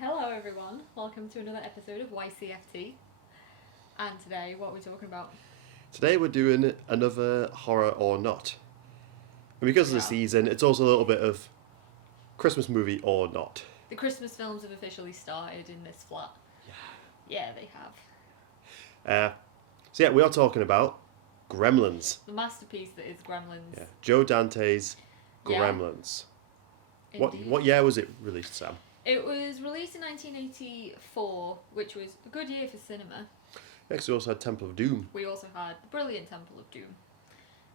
Hello everyone, welcome to another episode of YCFT. And today, what are we talking about? Today we're doing another horror or not. And because of the Yeah. season, it's also a little bit of Christmas movie or not. The Christmas films have officially started in this flat. Yeah, they have. So we are talking about Gremlins. The masterpiece that is Gremlins. Yeah, Joe Dante's Yeah. Gremlins. Indeed. What year was it released, Sam? It was released in 1984, which was a good year for cinema. Next we also had Temple of Doom. We also had the brilliant Temple of Doom.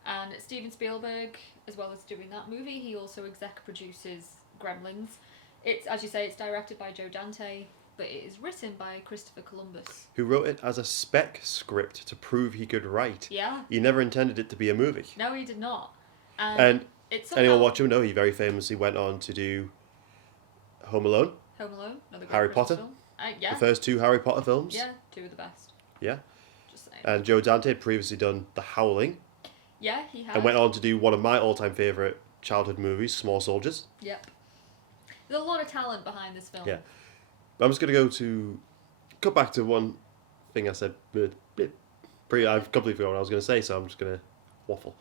And Steven Spielberg, as well as doing that movie, he also exec produces Gremlins. It's, as you say, it's directed by Joe Dante, but it is written by Christopher Columbus. Who wrote it as a spec script to prove he could write. Yeah. He never intended it to be a movie. No, he did not. And it's anyone watch him know he very famously went on to do Home Alone, Home Alone, another great Harry Christmas Potter. film. Yeah. The first two Harry Potter films. Yeah, two of the best. Yeah. Just saying. And Joe Dante had previously done The Howling. Yeah, he had. And went on to do one of my all-time favourite childhood movies, Small Soldiers. Yep. There's a lot of talent behind this film. Yeah. I'm just going to cut back to one thing I said. I've completely forgot what I was going to say, so I'm just going to waffle.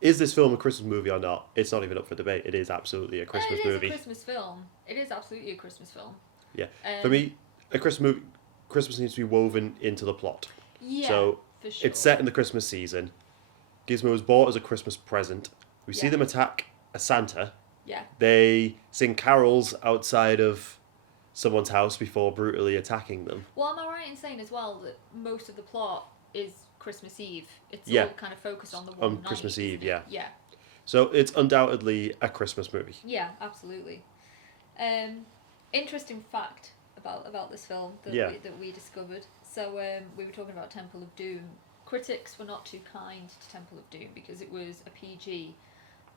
Is this film a Christmas movie or not? It's not even up for debate. It is absolutely a Christmas movie. It is a Christmas film. It is absolutely a Christmas film. Yeah. For me, a Christmas needs to be woven into the plot. Yeah, So for sure. it's set in the Christmas season. Gizmo was bought as a Christmas present. We see Yeah. them attack a Santa. Yeah. They sing carols outside of someone's house before brutally attacking them. Well, am I right in saying as well that most of the plot is Christmas Eve? It's Yeah. all kind of focused on the one night, Christmas isn't Eve, it? yeah. Yeah. So it's undoubtedly a Christmas movie. Yeah, absolutely. Interesting fact about this film that we discovered. So we were talking about Temple of Doom. Critics were not too kind to Temple of Doom because it was a PG,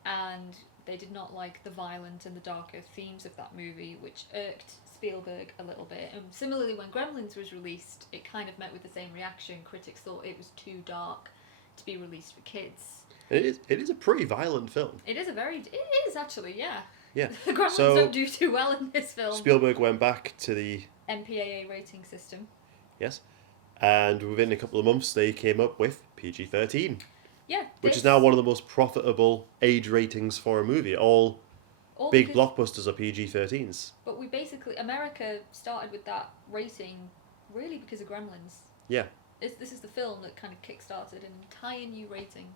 and they did not like the violent and the darker themes of that movie, which irked Spielberg a little bit. And similarly, when Gremlins was released, it kind of met with the same reaction. Critics thought it was too dark to be released for kids. It is a pretty violent film. It is actually, yeah. Yeah. The Gremlins So- don't do too well in this film. Spielberg went back to the... MPAA rating system. Yes. And within a couple of months, they came up with PG-13. Yeah. Which is now one of the most profitable age ratings for a movie. All big blockbusters are PG-13s. But America started with that rating really because of Gremlins. Yeah. This is the film that kind of kickstarted an entire new rating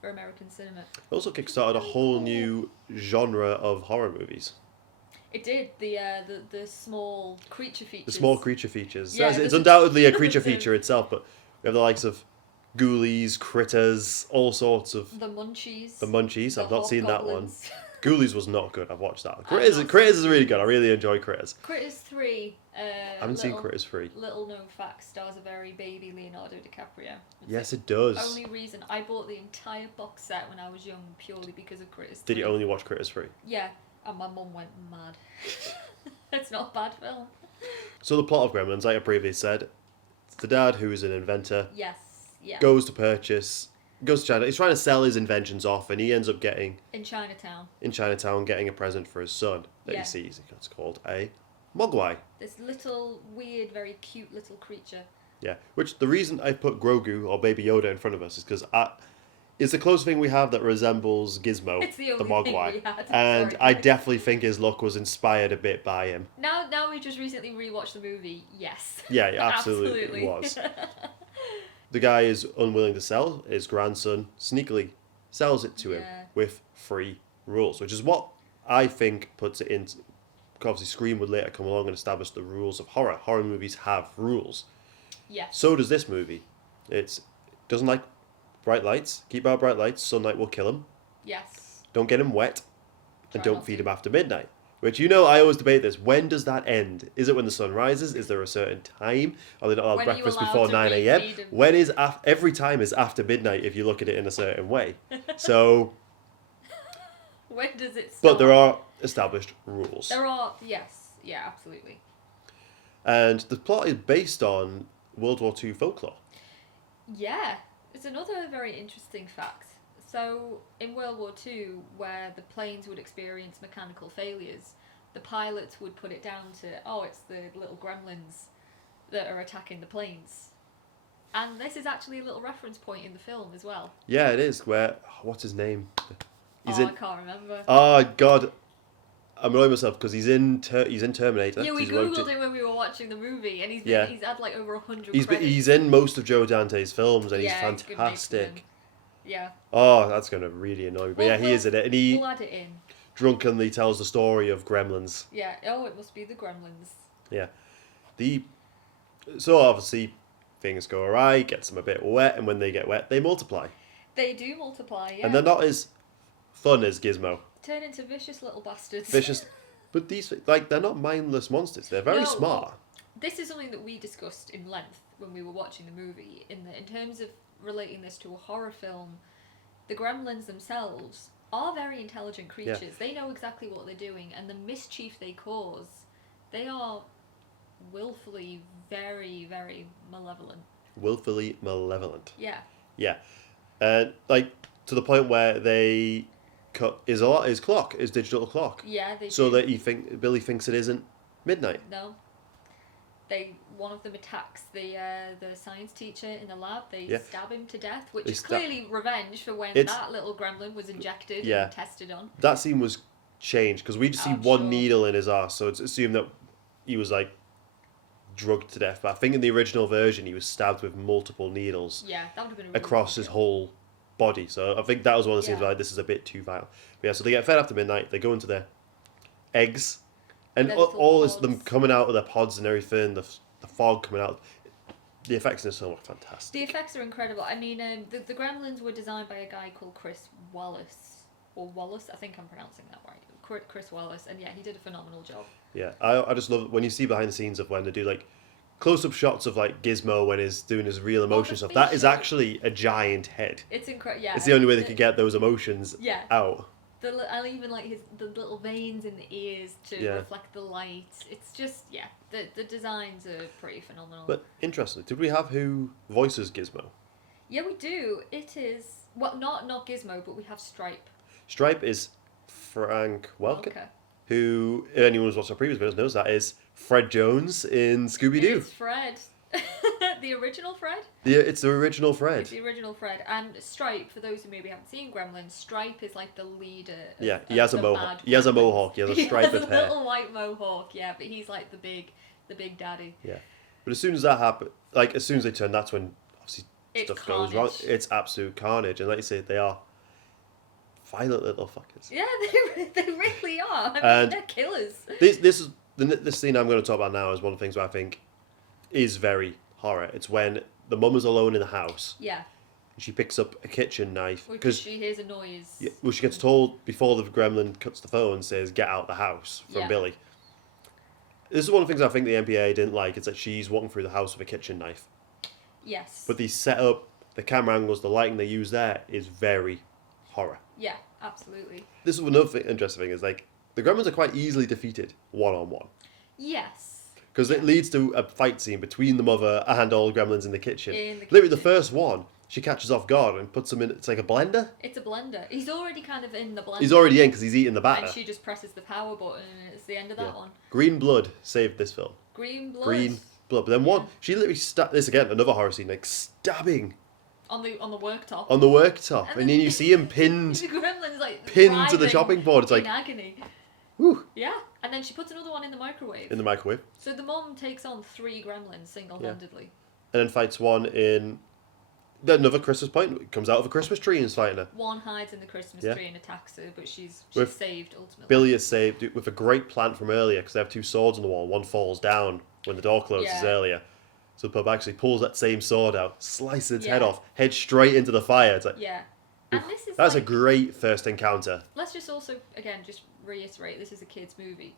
for American cinema. It also kickstarted a whole new genre of horror movies. It did. The small creature features. The small creature features. Yeah, It's undoubtedly a creature feature itself, but we have the likes of ghoulies, critters, all sorts of... The Munchies. The Munchies. I've not seen that one. Hobgoblins. Ghoulies was not good. I've watched that. Critters is really good. I really enjoy Critters. Critters 3. I haven't seen Critters 3. Little known fact, stars a very baby Leonardo DiCaprio. Yes, it does. Only reason I bought the entire box set when I was young purely because of Critters 3. Did you only watch Critters 3? Yeah, and my mum went mad. It's not a bad film. So the plot of Gremlins, like I previously said, it's the dad who is an inventor, Yes, yeah. goes to China. He's trying to sell his inventions off, and he ends up getting In Chinatown. getting a present for his son that Yeah. he sees. It's called a Mogwai. This little, weird, very cute little creature. Yeah, which the reason I put Grogu or Baby Yoda in front of us is because it's the closest thing we have that resembles Gizmo, It's the only Mogwai. thing we had. And Sorry. I definitely think his look was inspired a bit by him. Now we just recently rewatched the movie, yes. Yeah, it absolutely was. The guy is unwilling to sell. His grandson sneakily sells it to him Yeah. with free rules, which is what I think puts it in. Obviously, Scream would later come along and establish the rules of horror. Horror movies have rules. Yes. So does this movie. It doesn't like bright lights. Keep out bright lights. Sunlight will kill him. Yes. Don't get him wet. And Try don't not feed to. him after midnight. Which, I always debate this. When does that end? Is it when the sun rises? Is there a certain time? Are they not allowed When are you breakfast allowed before to 9 a.m.? refeed 'em? When is every time is after midnight if you look at it in a certain way. So, When does it start? but there are established rules. There are, yes. Yeah, absolutely. And the plot is based on World War II folklore. Yeah, it's another very interesting fact. So, in World War II, where the planes would experience mechanical failures, the pilots would put it down to, oh, it's the little gremlins that are attacking the planes. And this is actually a little reference point in the film as well. Yeah, it is. Where, what's his name? I can't remember. Oh, God. I'm annoying myself because he's in Terminator. Yeah, we googled him when we were watching the movie, and he's had like over 100 credits. He's in most of Joe Dante's films, and he's fantastic. Yeah. Oh, that's going to really annoy me. But he is in it, and we'll add it in. Drunkenly tells the story of Gremlins. Yeah. Oh, it must be the Gremlins. Yeah. So obviously things go awry, gets them a bit wet, and when they get wet, they multiply. They do multiply, yeah. And they're not as fun as Gizmo. Turn into vicious little bastards. Vicious, but these they're not mindless monsters. They're very smart. This is something that we discussed in length when we were watching the movie. In terms of relating this to a horror film, the Gremlins themselves are very intelligent creatures. Yeah. They know exactly what they're doing, and the mischief they cause, they are willfully very, very malevolent. Willfully malevolent. Yeah. Yeah, and to the point where they cut his clock, his digital clock. Yeah, they so do. that Billy thinks it isn't midnight. No. One of them attacks the science teacher in the lab. They stab him to death, which is clearly revenge for when that little gremlin was injected and tested on. That scene was changed because we just see one needle in his arse, so it's assumed that he was drugged to death. But I think in the original version, he was stabbed with multiple needles. Yeah, that would have been really across his whole body. So I think that was one of the scenes where this is a bit too violent. But yeah, so they get fed after midnight. They go into their eggs, and all this them coming out of their pods and everything. The fog coming out. The effects in this film are fantastic. The effects are incredible. I mean, the Gremlins were designed by a guy called Chris Wallace. Or Wallace, I think I'm pronouncing that right. Chris Wallace, and he did a phenomenal job. Yeah, I just love it when you see behind the scenes of when they do close-up shots of Gizmo when he's doing his real emotion stuff. That is actually a giant head. It's incredible. Yeah, it's the only way they could get those emotions out. And even the little veins in the ears to reflect the light. It's just the designs are pretty phenomenal. But interestingly, did we have who voices Gizmo? Yeah, we do. It is not Gizmo, but we have Stripe. Stripe is Frank Welker, who anyone who's watched our previous videos knows that is Fred Jones in Scooby-Doo. It's Fred. The original Fred? It's the original Fred. It's the original Fred. And Stripe, for those who maybe haven't seen Gremlins, Stripe is the leader of, he has a mohawk. He has a mohawk. He has a stripe of hair. A little white mohawk, but he's the big daddy. Yeah. But as soon as that happens, as soon as they turn, that's when obviously stuff goes wrong. It's absolute carnage. And like you say, they are violent little fuckers. Yeah, they really are. I mean, they're killers. This scene I'm going to talk about now is one of the things where I think is very horror. It's when the mum is alone in the house. Yeah. She picks up a kitchen knife because she hears a noise. Yeah, well, she gets told before the gremlin cuts the phone and says, "Get out the house" from Billy. This is one of the things I think the MPA didn't like. It's that she's walking through the house with a kitchen knife. Yes. But the setup, the camera angles, the lighting they use there is very horror. Yeah, absolutely. This is another interesting thing is the gremlins are quite easily defeated one-on-one. Yes. Because it leads to a fight scene between the mother and all the gremlins in the kitchen. Literally, the first one, she catches off guard and puts him in. It's like a blender. It's a blender. He's already kind of in the blender. He's already in because he's eating the batter. And she just presses the power button, and it's the end of that one. Green blood saved this film. Green blood. Green blood. But then she literally this again, another horror scene, stabbing. On the worktop. On the worktop, and then you see him pinned. The gremlin's pinned to the chopping board. It's in agony. Whew. Yeah, and then she puts another one in the microwave. In the microwave. So the mum takes on 3 gremlins single-handedly. And then fights one in another Christmas point. Comes out of a Christmas tree and is fighting her. One hides in the Christmas tree and attacks her, but she's saved ultimately. Billy is saved with a great plant from earlier because they have 2 swords on the wall. One falls down when the door closes earlier. So the pup actually pulls that same sword out, slices its head off, head straight into the fire. It's and this is that's a great first encounter. Let's just also just reiterate, this is a kids' movie.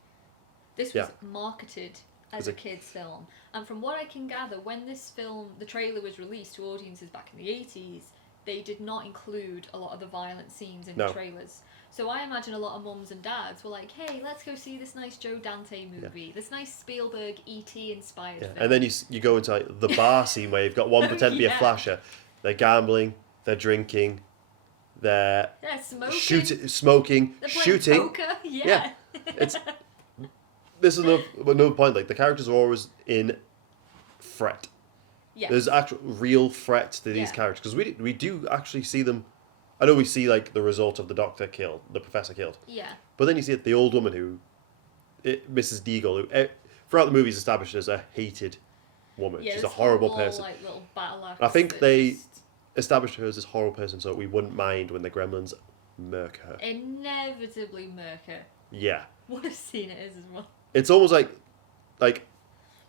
This was marketed as a kids' film, and from what I can gather, when this film, the trailer was released to audiences back in the 80s, they did not include a lot of the violent scenes in No. the trailers. So I imagine a lot of mums and dads were like, hey, let's go see this nice Joe Dante movie, this nice Spielberg E.T. inspired film. And then you go into like, the bar scene where you've got one pretend to be a flasher. They're gambling, they're drinking, they're smoking, they're shooting. Poker. Yeah. This is another point. Like the characters are always in threat. Yes. There's actual real threat to these characters because we do actually see them. I know we see like the result of the professor killed. Yeah. But then you see the old woman Mrs. Deagle, who throughout the movie is established as a hated woman. Yeah, she's a horrible person. Like, little battle axe I think they established her as this horrible person so we wouldn't mind when the Gremlins murk her. Inevitably murk her. Yeah. What a scene it is as well. It's almost like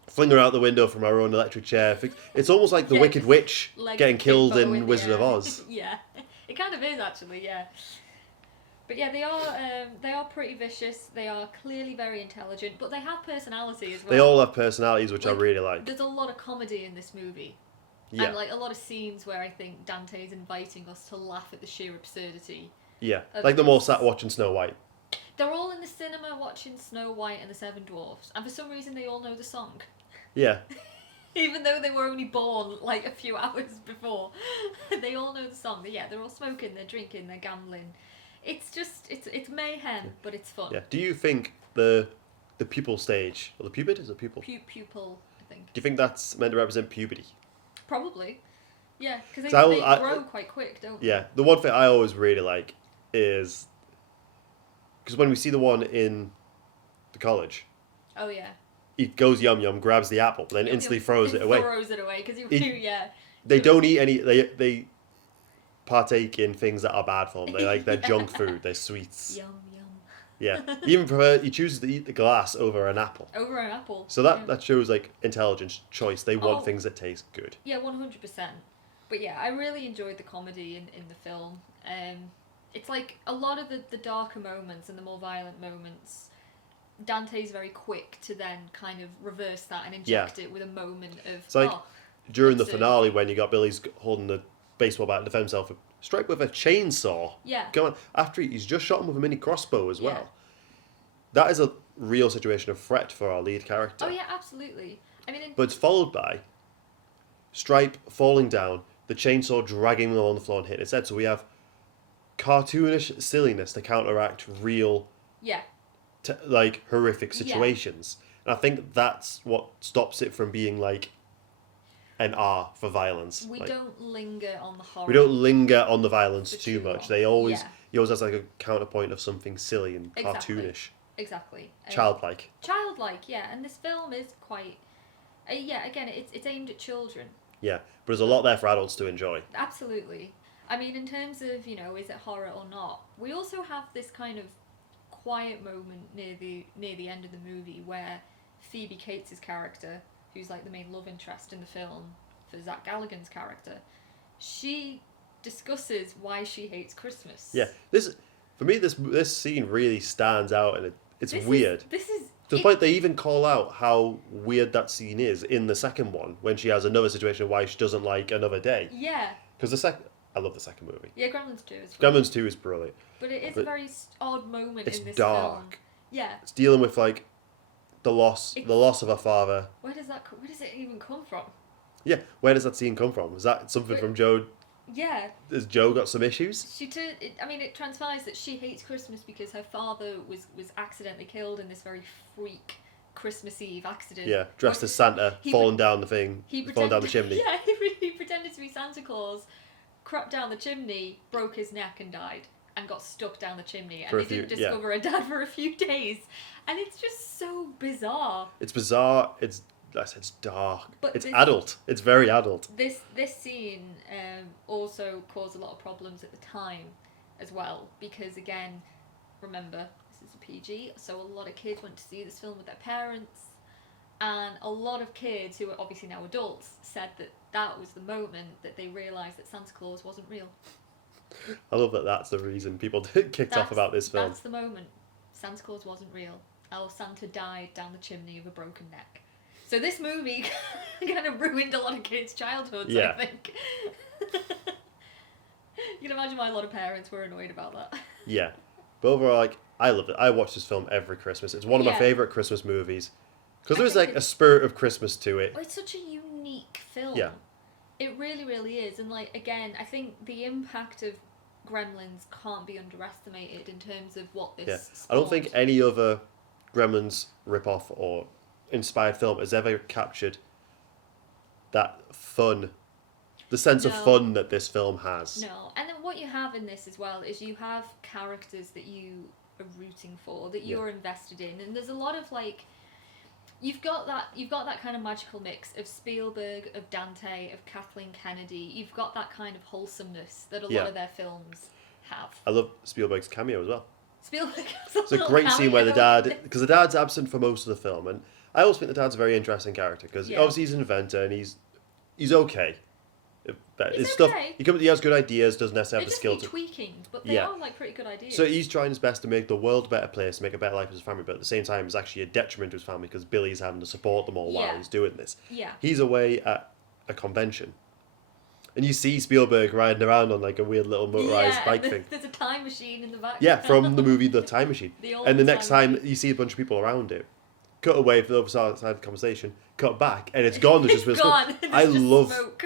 fling her out the window from our own electric chair. It's almost like the Wicked Witch getting killed in Wizard of Oz. Yeah, it kind of is actually. Yeah, but yeah, they are pretty vicious. They are clearly very intelligent, but they have personality as well. They all have personalities, which I really like. There's a lot of comedy in this movie. Yeah. And like a lot of scenes where I think Dante's inviting us to laugh at the sheer absurdity. Yeah, like them all sat watching Snow White. They're all in the cinema watching Snow White and the Seven Dwarfs, and for some reason they all know the song. Yeah. Even though they were only born like a few hours before, they all know the song. But yeah, they're all smoking, they're drinking, they're gambling. It's just it's mayhem, but it's fun. Yeah. Do you think the pupil stage or the pupid is it pupil? Pupil, I think. Do you think that's meant to represent puberty? Probably. Yeah, because So they grow quite quick, don't they? Yeah. The one thing I always really like is because when we see the one in the college. Oh yeah. He goes yum yum, grabs the apple, but then instantly throws it away. Throws it away because They don't eat any. They partake in things that are bad for them. They like their junk food, their sweets. Yum yum. Yeah, he chooses to eat the glass over an apple. Over an apple. So that shows like intelligence, choice. They want things that taste good. Yeah, 100%. But yeah, I really enjoyed the comedy in the film. It's like a lot of the darker moments and the more violent moments. Dante's very quick to then kind of reverse that and inject it with a moment of. It's like during the finale when you got Billy's holding the baseball bat to defend himself, strike with a chainsaw. Yeah. Come on, after he's just shot him with a mini crossbow as well. Yeah. That is a real situation of threat for our lead character. Oh yeah, absolutely. I mean, but it's followed by Stripe falling down, the chainsaw dragging him on the floor and hitting his head. So we have cartoonish silliness to counteract real. Yeah. Like horrific situations, and I think that's what stops it from being like an R for violence. We don't linger on the horror. We don't linger on the violence too much. Long. He always has like a counterpoint of something silly and cartoonish. Exactly. Childlike. Childlike, yeah. And this film is quite, again, it's aimed at children. Yeah, but there's a lot there for adults to enjoy. Absolutely. I mean, in terms of is it horror or not? We also have this kind of quiet moment near the end of the movie where Phoebe Cates' character, who's like the main love interest in the film for Zach Galligan's character, she discusses why she hates Christmas. Yeah, this scene really stands out, and it's weird. This is to the point they even call out how weird that scene is in the second one when she has another situation why she doesn't like Another Day. Yeah. Because I love the second movie. Yeah, Gremlins 2 is Gremlins 2 is brilliant. But it is a very odd moment in this film. It's dark. Yeah. It's dealing with like the loss of her father. Where does it even come from? Yeah, where does that scene come from? Is that something from Joe? Yeah. Has Joe got some issues? It transpires that she hates Christmas because her father was accidentally killed in this very freak Christmas Eve accident. Yeah, dressed as Santa, falling down the chimney. Yeah, he pretended to be Santa Claus, crept down the chimney, broke his neck and died, and got stuck down the chimney, and they didn't discover her dad for a few days. And it's just so bizarre. It's bizarre. It's dark. But it's adult. It's very adult. This scene also caused a lot of problems at the time as well, because again, remember, this is a PG, so a lot of kids went to see this film with their parents, and a lot of kids who are obviously now adults said that was the moment that they realised that Santa Claus wasn't real. I love that that's the reason people kicked off about this film. That's the moment. Santa Claus wasn't real. Our Santa died down the chimney of a broken neck. So this movie kind of ruined a lot of kids' childhoods, I think. You can imagine why a lot of parents were annoyed about that. Yeah. But overall, like, I loved it. I watch this film every Christmas. It's one of my Yeah. favourite Christmas movies. Because I there's, think like, a spirit of Christmas to it. Well, it's such a unique film. Yeah. It really, really is. And, like, again, I think the impact of Gremlins can't be underestimated in terms of what this I don't think spawned. any other Gremlins rip-off or inspired film has ever captured that fun, the sense of No. fun that this film has. No. And then what you have in this as well is you have characters that you are rooting for, that you're invested in. And there's a lot of, like... You've got that kind of magical mix of Spielberg, of Dante, of Kathleen Kennedy. You've got that kind of wholesomeness that a lot of their films have. I love Spielberg's cameo as well. Spielberg. It's a great scene where the dad, because the dad's absent for most of the film, and I always think the dad's a very interesting character because obviously he's an inventor and he's okay. He's stuff. okay. He has good ideas, doesn't necessarily have the skill to tweaking, but they are like pretty good ideas. So he's trying his best to make the world a better place, make a better life for his family, but at the same time, it's actually a detriment to his family because Billy's having to support them all while he's doing this. Yeah. He's away at a convention, and you see Spielberg riding around on like a weird little motorized bike thing. There's a time machine in the back. Yeah, from the movie The Time Machine. And the next time you see a bunch of people around it, cut away from the other side of the conversation, cut back, and it's gone. There's just gone. I love smoke.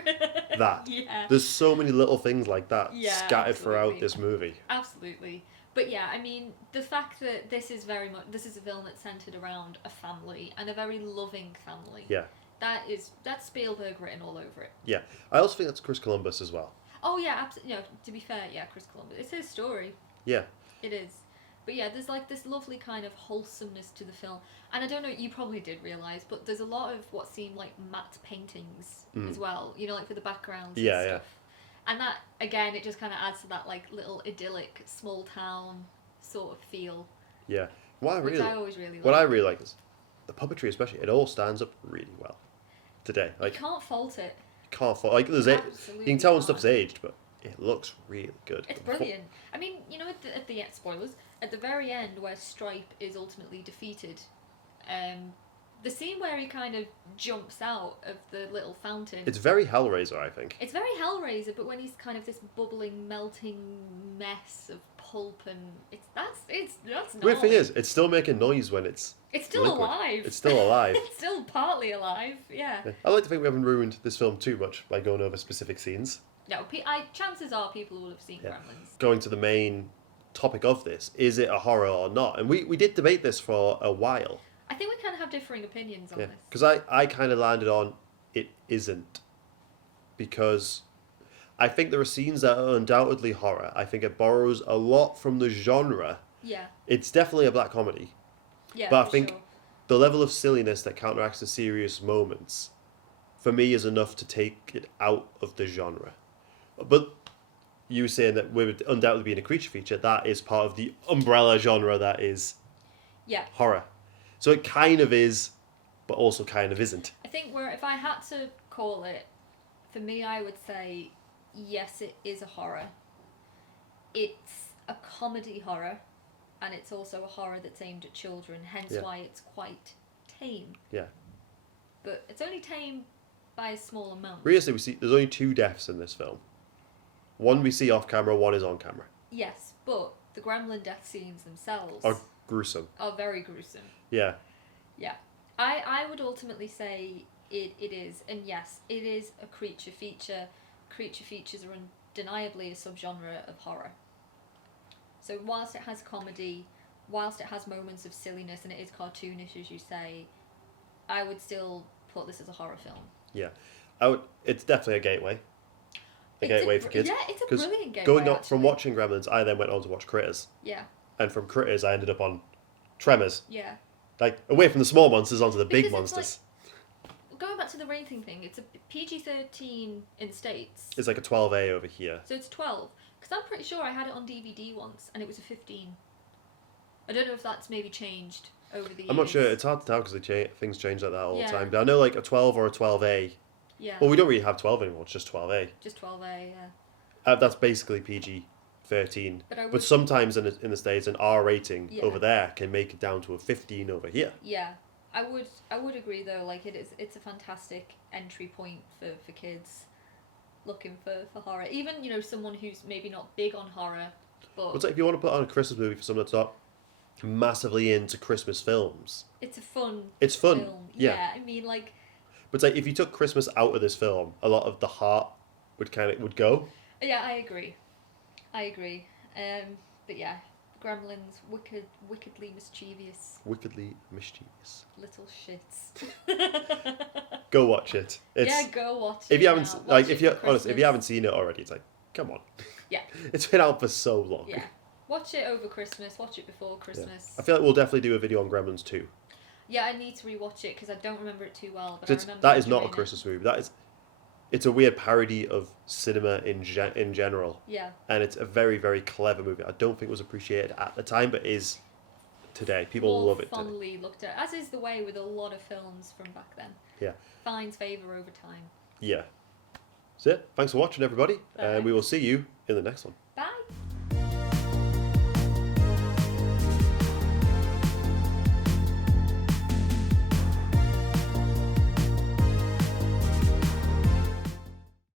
that. Yeah. There's so many little things like that scattered absolutely. throughout this movie. Absolutely. But yeah, I mean, the fact that this is a film that's centered around a family and a very loving family. Yeah. That's Spielberg written all over it. Yeah. I also think that's Chris Columbus as well. Oh yeah, absolutely. No, to be fair, yeah, Chris Columbus. It's his story. Yeah. It is. But yeah, there's like this lovely kind of wholesomeness to the film. And I don't know, you probably did realise, but there's a lot of what seem like matte paintings as well, you know, like for the backgrounds and stuff. Yeah. And that, again, it just kind of adds to that like little idyllic, small town sort of feel. Yeah. Which I always really like. What I really like is the puppetry especially, it all stands up really well today. Like, you can't fault it. You can't fault like you can tell when stuff's aged, but it looks really good. It's brilliant. I mean, you know, at the spoilers, at the very end where Stripe is ultimately defeated, the scene where he kind of jumps out of the little fountain. It's very Hellraiser, I think. It's very Hellraiser, but when he's kind of this bubbling, melting mess of pulp, and that's the weird thing is, it's still making noise when it's still liquid. alive. It's still alive. It's still partly alive. Yeah. I like to think we haven't ruined this film too much by going over specific scenes. No, chances are people will have seen Gremlins. Going to the main topic of this, is it a horror or not? And we did debate this for a while. I think we kind of have differing opinions on this. Because I kind of landed on it isn't. Because I think there are scenes that are undoubtedly horror. I think it borrows a lot from the genre. Yeah. It's definitely a black comedy. Yeah, but I think the level of silliness that counteracts the serious moments, for me, is enough to take it out of the genre. But you were saying that with undoubtedly being a creature feature, that is part of the umbrella genre that is horror. So it kind of is, but also kind of isn't. I think if I had to call it, for me, I would say, yes, it is a horror. It's a comedy horror, and it's also a horror that's aimed at children, hence why it's quite tame. Yeah. But it's only tame by a small amount. Realistically, there's only 2 deaths in this film. One we see off camera, one is on camera. Yes, but the gremlin death scenes themselves are gruesome. Are very gruesome. Yeah. Yeah. I would ultimately say it is, and yes, it is a creature feature. Creature features are undeniably a subgenre of horror. So whilst it has comedy, whilst it has moments of silliness, and it is cartoonish, as you say, I would still put this as a horror film. Yeah. It's definitely a gateway. Gateway for kids. Yeah, it's a brilliant gateway. Going up from watching Gremlins, I then went on to watch Critters. Yeah. And from Critters, I ended up on Tremors. Yeah. Like, away from the small monsters onto the big monsters. Like, going back to the rating thing, it's a PG-13 in the States. It's like a 12A over here. So it's 12. Because I'm pretty sure I had it on DVD once, and it was a 15. I don't know if that's maybe changed over the years. I'm not sure. It's hard to tell because things change like that all the time. But I know like a 12 or a 12A. Yeah. Well, we don't really have 12 anymore. It's just 12A. Just 12A, yeah. That's basically PG-13. But sometimes in the States, an R rating over there can make it down to a 15 over here. Yeah. I would agree though. Like it's a fantastic entry point for kids. looking for horror. Even, you know, someone who's maybe not big on horror, but It's like if you want to put on a Christmas movie for someone that's not massively into Christmas films, it's a fun it's fun. film. Yeah. I mean, like, But it's like if you took Christmas out of this film, a lot of the heart would go. yeah, I agree. But yeah, Gremlins, wickedly mischievous Wickedly mischievous. little shits. Go watch it. Yeah, go watch it. If you haven't now. like, Watch if it you for honestly, if you Christmas. haven't seen it already, it's like, come on. Yeah. It's been out for so long. Yeah. Watch it over Christmas. Watch it before Christmas. I feel like we'll definitely do a video on Gremlins too. Yeah, I need to rewatch it because I don't remember it too well. But It's, I remember that is not a enjoying it. Christmas movie. It's a weird parody of cinema in general. Yeah. And it's a very, very clever movie. I don't think it was appreciated at the time, but is today. People More love it today. fondly looked at, as is the way with a lot of films from back then. Yeah. Finds favour over time. Yeah. That's it. Thanks for watching, everybody. And we will see you in the next one.